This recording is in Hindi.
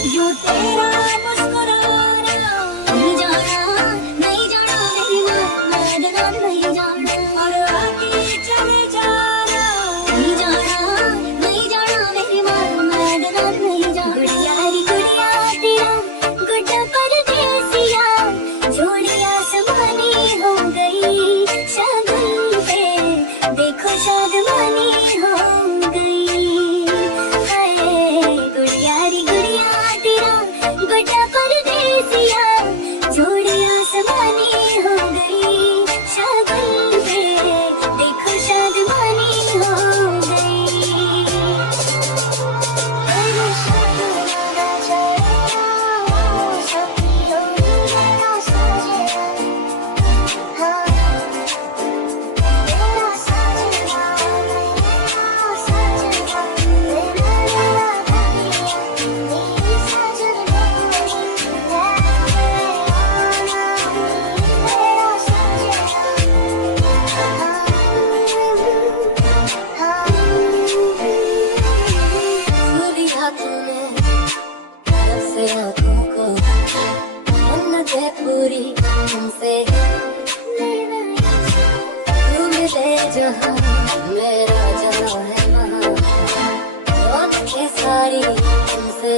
यूं तेरा मुस्कुराना, नहीं जाना नहीं जाना मेरी माँ, नहीं जाना और आगे चले जाना, नहीं जाना नहीं जाना मेरी माँ, नहीं जाना। गुड़िया री गुड़िया तेरा गुड्डा परदेसिया, जोड़िया समानी हो गई शगुन पे, देखो शादमानी हो गई। हाय गुड़िया री गुड़िया तेरा गुड्डा परदेसिया, जोड़िया समानी हो गई शगुन पे, देखो शादमानी हो गई। पूरी तुमसे तू मिले जहाँ मेरा जहाँ है वहाँ, दोनों की सारी तुमसे